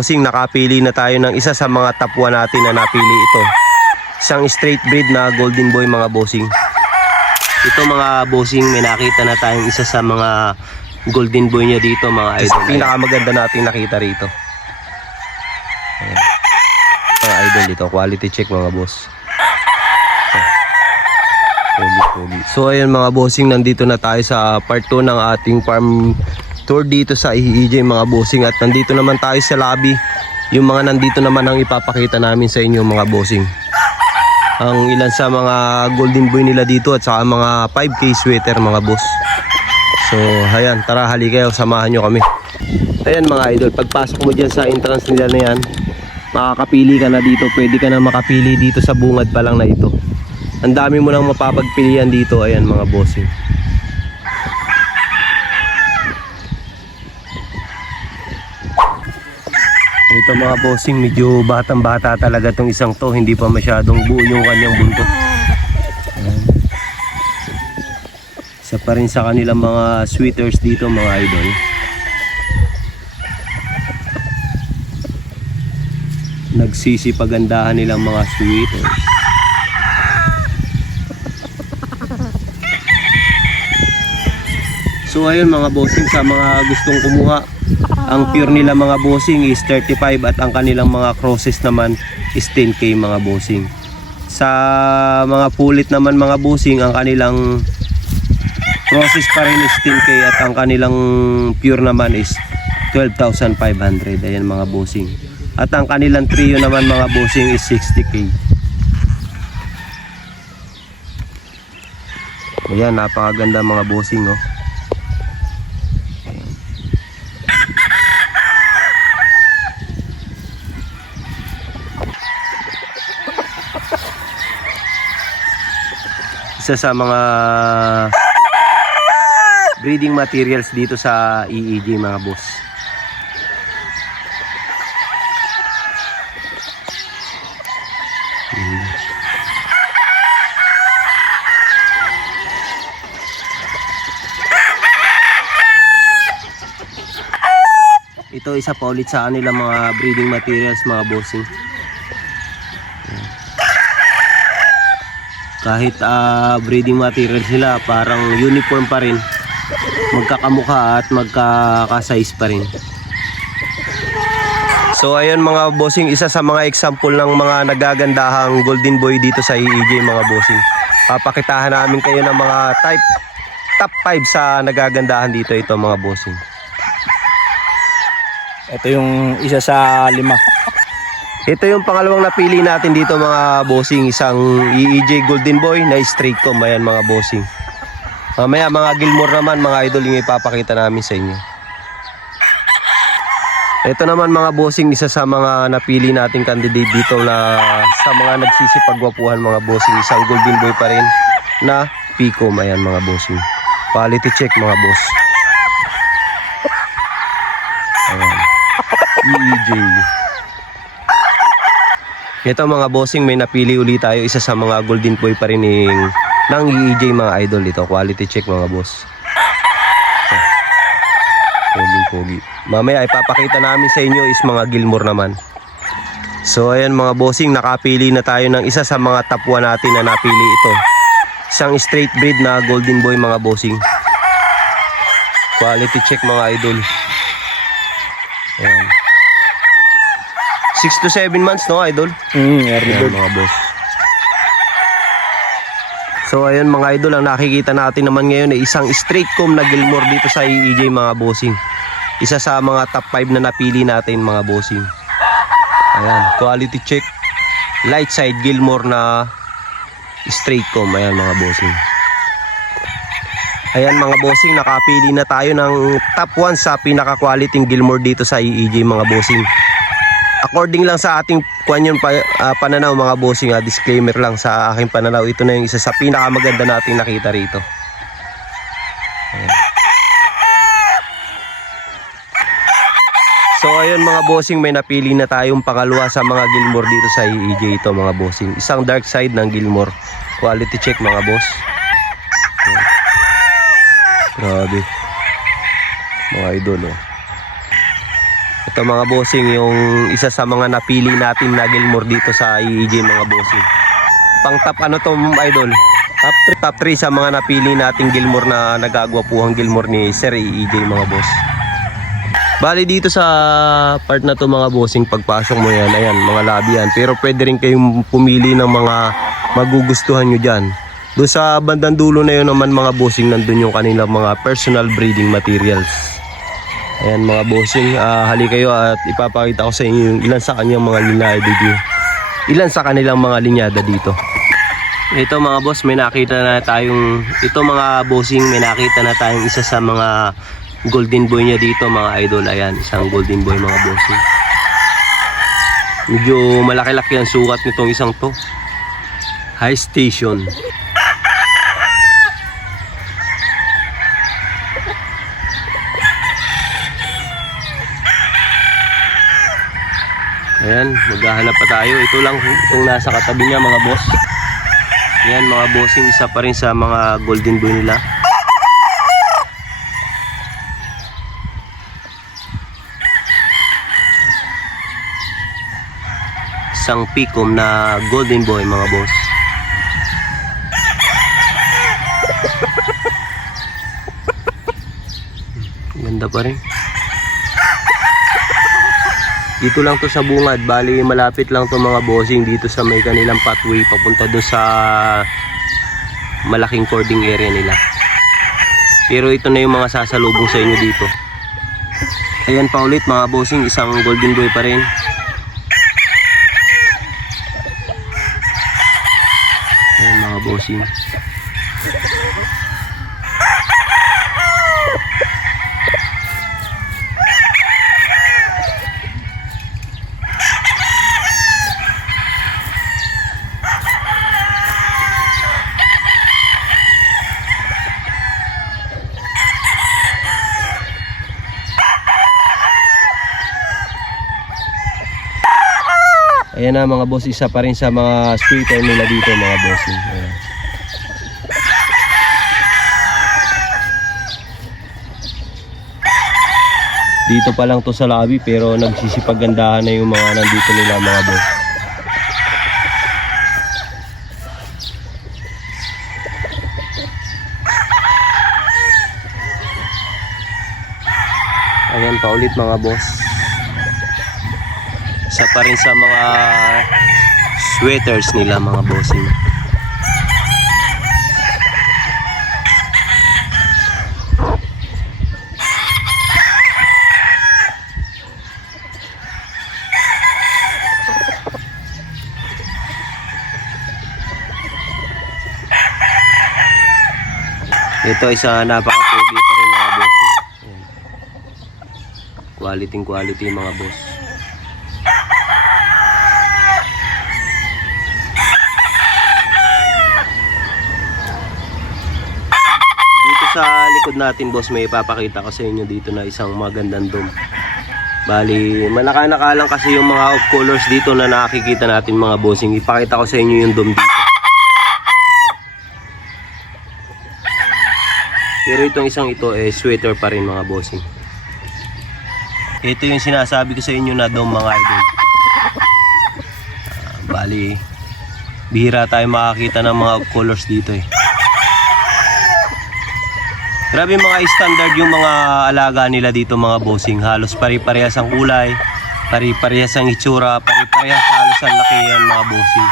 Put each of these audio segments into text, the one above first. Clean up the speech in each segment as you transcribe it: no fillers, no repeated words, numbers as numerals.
Bossing, nakapili na tayo ng isa sa mga top 1 natin na napili ito. Isang straight breed na golden boy mga bossing. Ito mga bossing, may nakita na tayong isa sa mga golden boy niya dito mga idol. Pinakamaganda nating nakita rito. Ayan. Mga idol dito, quality check mga boss. So ayun mga bossing, nandito na tayo sa part 2 ng ating farm tour dito sa EJ mga bossing. At nandito naman tayo sa lobby. Yung mga nandito naman ang ipapakita namin sa inyo mga bossing. Ang ilan sa mga golden boy nila dito at saka mga 5K sweater mga boss. So ayan, tara halika kayo, samahan nyo kami. Ayan mga idol, pagpasok mo dyan sa entrance nila na yan, makakapili ka na dito. Pwede ka na makapili dito sa bungad pa lang na ito. Ang dami mo nang mapapagpilian dito. Ayan mga bossing. Ito mga bossing, medyo batang bata talaga tong isang to. Hindi pa masyadong buo yung kanyang buntot. Ayan. Isa pa rin sa kanilang mga sweaters dito mga idol. Nagsisipagandahan nilang mga sweaters. So ayun mga bossing, sa mga gustong kumuha, ang pure nila mga bossing is 35 at ang kanilang mga crosses naman is 10K mga bossing. Sa mga pulit naman mga bossing, ang kanilang crosses pa rin is 10K at ang kanilang pure naman is 12,500. Ayan mga bossing. At ang kanilang trio naman mga bossing is 60K. Ayan, napakaganda mga bossing oh. Isa sa mga breeding materials dito sa EEJ mga boss. Ito isa pa ulit sa kanila mga breeding materials mga bossing. Kahit breeding materials sila, parang uniform pa rin, magkakamukha at magkaka-size pa rin. So ayun mga bossing, isa sa mga example ng mga nagagandahang golden boy dito sa EEJ mga bossing. Papakitahan namin kayo ng mga top 5 sa nagagandahan dito ito mga bossing. Ito yung isa sa 5. Ito yung pangalawang napili natin dito mga bossing, isang EEJ golden boy na straight comb. Ayan mga bossing. Mamaya mga Gilmore naman mga idol yung ipapakita namin sa inyo. Ito naman mga bossing, isa sa mga napili nating candidate dito na sa mga nagsisipagwapuhan mga bossing, isang golden boy pa rin na P-comb. Ayan mga bossing. Quality check mga boss. Ayan. EEJ. Ito mga bossing, may napili ulit tayo, isa sa mga golden boy pa rin ng EEJ mga idol dito. Quality check mga boss. Pogi. Mamaya ipapakita namin sa inyo is mga Gilmore naman. So ayan mga bossing, nakapili na tayo ng isa sa mga top 1 natin na napili ito. Isang straight breed na golden boy mga bossing. Quality check mga idol. Ayan. 6 to 7 months no idol? Early bird mga boss. So ayun mga idol, ang nakikita natin naman ngayon ay isang straight comb na Gilmore dito sa EEJ mga bossing. Isa sa mga top 5 na napili natin mga bossing. Ayan, quality check. Light side Gilmore na straight comb. Ayan mga bossing. Ayan mga bossing, nakapili na tayo ng top 1 sa pinaka-quality Gilmore dito sa EEJ mga bossing. According lang sa ating pananaw mga bossing, disclaimer lang sa aking pananaw, ito na yung isa sa pinakamaganda nating nakita rito. Ayan. So ayun mga bossing, may napili na tayong pangalawa sa mga Gilmore dito sa EEJ ito mga bossing. Isang dark side ng Gilmore. Quality check mga boss. Ayan. Grabe mga idol oh. Ito mga bossing, yung isa sa mga napili natin na Gilmore dito sa EEJ mga bossing. Pang top ano to idol? Top 3 sa mga napili nating Gilmore na nagagwapuhang Gilmore ni Sir EEJ mga boss. Bali dito sa part na to mga bossing, pagpasok mo yan, ayan, mga labi yan. Pero pwede rin kayong pumili ng mga magugustuhan nyo dyan. Doon sa bandang dulo na yun naman mga bossing, nandun yung kanilang mga personal breeding materials. Ayan mga bossing, hali kayo at ipapakita ko sa inyo yung ilan sa kanyang mga linyada dito. Ilan sa kanilang mga linyada dito. Ito mga boss, may nakita na tayong, ito mga bossing, may nakita na tayong isa sa mga golden boy niya dito mga idol. Ayan, isang golden boy mga bossing. Medyo malaki-laki ang sukat nitong isang to. High station. Ayan, maghahanap pa tayo. Ito lang itong nasa katabi niya mga boss. Ayan mga bossing, isa pa rin sa mga golden boy nila. Isang pikom na golden boy mga boss. Ganda pa rin. Dito lang to sa bungad, bali malapit lang to mga bossing dito sa may kanilang pathway papunta doon sa malaking cording area nila. Pero ito na yung mga sasalubong sa inyo dito. Ayan pa ulit mga bossing, isang golden boy pa rin. Ayan mga bossing. Ayan na mga boss, isa pa rin sa mga sweeter nila dito mga bossing. Ayan. Dito pa lang to sa lobby pero nagsisipagandahan na yung mga nandito nila mga boss. Ayan pa ulit mga boss. Isa pa rin sa mga sweaters nila mga bossing. Ito isa napaka-pogi pa rin mga bossing. Quality mga boss. Sa likod natin boss, may ipapakita ko sa inyo dito na isang magandang dome. Bali manaka-naka lang kasi yung mga off colors dito na nakikita natin mga bossing. Ipakita ko sa inyo yung dome dito. Pero itong isang ito sweater pa rin mga bossing. Ito yung sinasabi ko sa inyo na dome mga idol. Bali bihira tayo makakita ng mga off colors dito eh. Grabe mga standard yung mga alaga nila dito mga bossing. Halos pare-parehas ang kulay, pare-parehas ang itsura, pare-parehas halos ang laki yan mga bossing.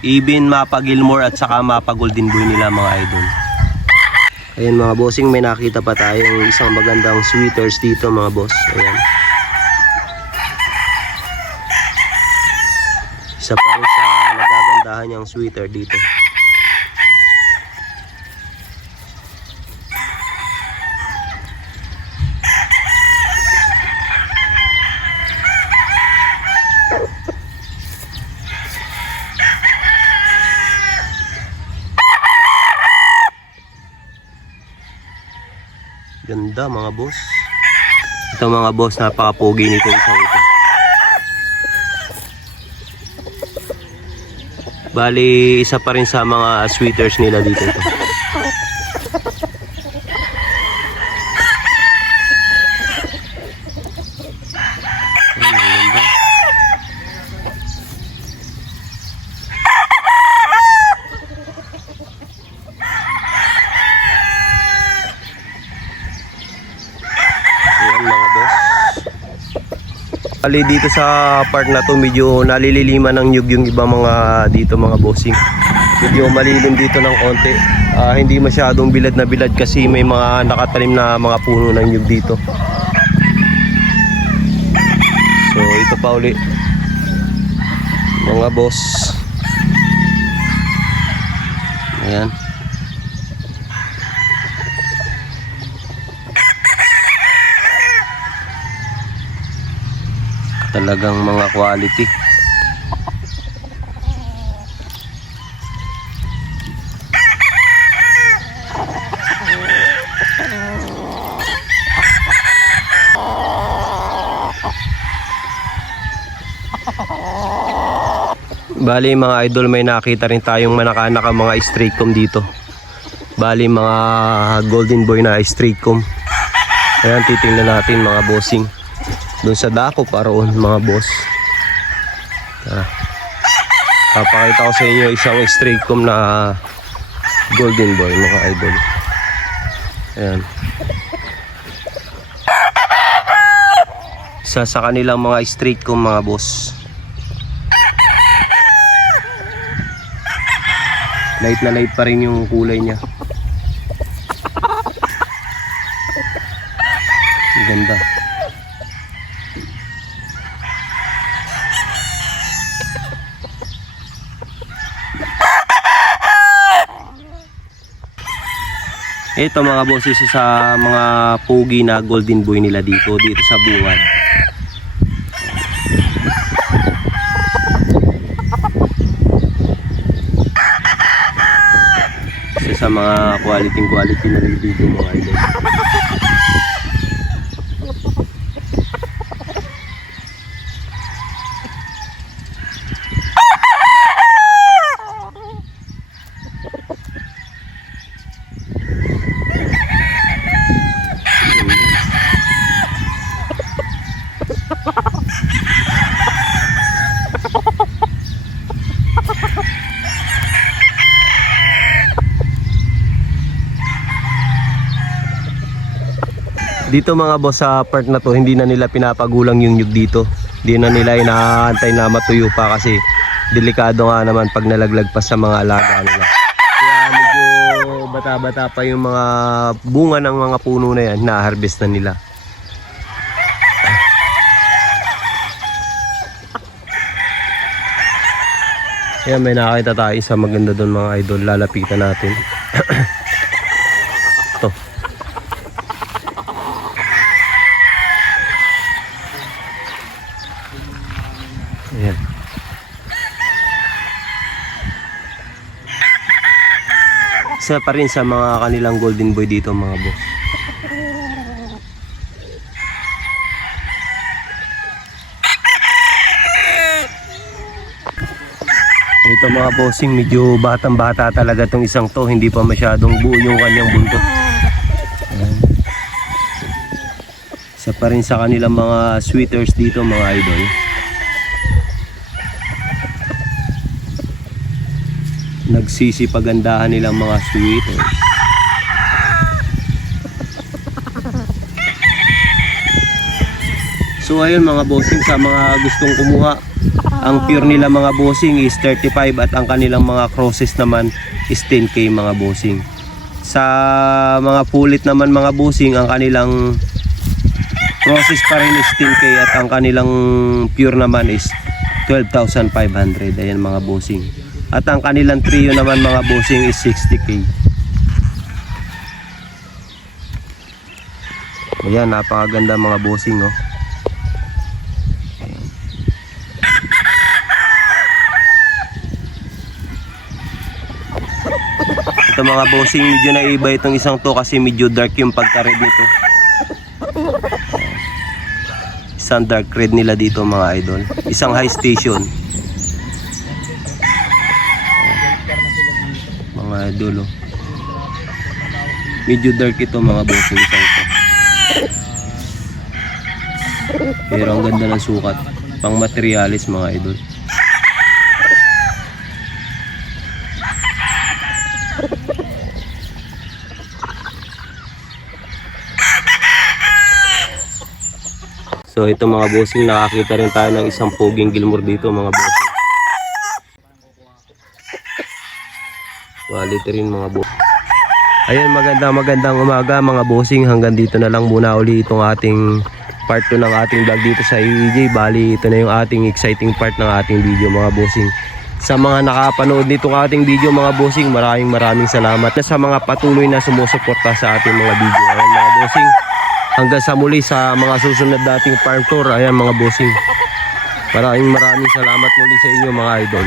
Even mapa Gilmore at saka mapa golden boy nila mga idol. Ayan mga bossing, may nakita pa tayong isang magandang sweaters dito mga boss. Ayan. Isa pa rin sa nagagandahan yung sweater dito. Ganda mga boss. Ito mga boss, napaka-pogi nito isang ito. Bali, isa pa rin sa mga sweaters nila dito ito. Ali dito sa part na to medyo nalililiman ng nyug yung ibang mga dito mga bossing. Medyo malilim dito ng konti. Hindi masyadong bilad na bilad kasi may mga nakatanim na mga puno ng nyug dito. So ito pa uli mga boss. Ayan. Talagang mga quality. Bali mga idol, may nakita rin tayong manakanaka mga straight comb dito. Bali mga golden boy na straight comb. Ayan, titingnan natin mga bossing. Doon sa dako paroon mga boss. Papakita ko sa inyo isang straight comb na golden boy mga idol. Ayan. Isa sa kanilang mga straight comb mga boss. Light na light pa rin yung kulay niya. Ang ganda. Ito mga bosses sa mga pogi na golden boy nila dito sa bungad. Isa sa mga quality na rin dito mga idol. Dito mga boss sa part na to, hindi na nila pinapagulang yung nyug dito. Hindi na nila inaantay na matuyo pa kasi delikado nga naman pag nalaglag pa sa mga alaga nila. Kaya medyo bata-bata pa yung mga bunga ng mga puno na yan, na-harvest na nila. Kaya may nakakita tayo sa maganda doon mga idol, lalapitan natin. Ito. Ayan. Isa pa rin sa mga kanilang golden boy dito mga boss. Ito mga bossing, medyo batang-bata talaga tong isang to, hindi pa masyadong buo yung kanyang buntot. Ayan. Isa pa rin sa kanilang mga sweaters dito mga idol. Nagsisipagandahan nilang mga sweaters. So ayun mga bossing, sa mga gustong kumuha, ang pure nila mga bossing is 35 at ang kanilang mga crosses naman is 10k mga bossing. Sa mga pulit naman mga bossing, ang kanilang crosses pa rin is 10k at ang kanilang pure naman is 12,500. Ayan mga bossing. At ang kanilang trio naman mga bossing is 60k. Ayan, napakaganda mga bossing, no? Ito mga bossing, medyo naiba itong isang to kasi medyo dark yung pagka-red nito. Isang dark red nila dito mga idol. Isang high station. Mga idol, oh. Medyo dark ito mga bossing, isang to. Pero ang ganda ng sukat. Pang materialis mga idol. So ito mga bossing, nakakita rin tayo ng isang poging gilmore dito mga bossing. Quality rin mga bossing. Ayun, magandang umaga mga bossing. Hanggang dito na lang muna uli itong ating part 2 ng ating vlog dito sa EJ. Bali, ito na yung ating exciting part ng ating video mga bossing. Sa mga nakapanood nitong ating video mga bossing, maraming salamat na sa mga patuloy na sumusuporta sa ating mga video. Ayan mga bossing, hanggang sa muli sa mga susunod nating farm tour. Ayan mga bossing, maraming salamat muli sa inyo mga idol.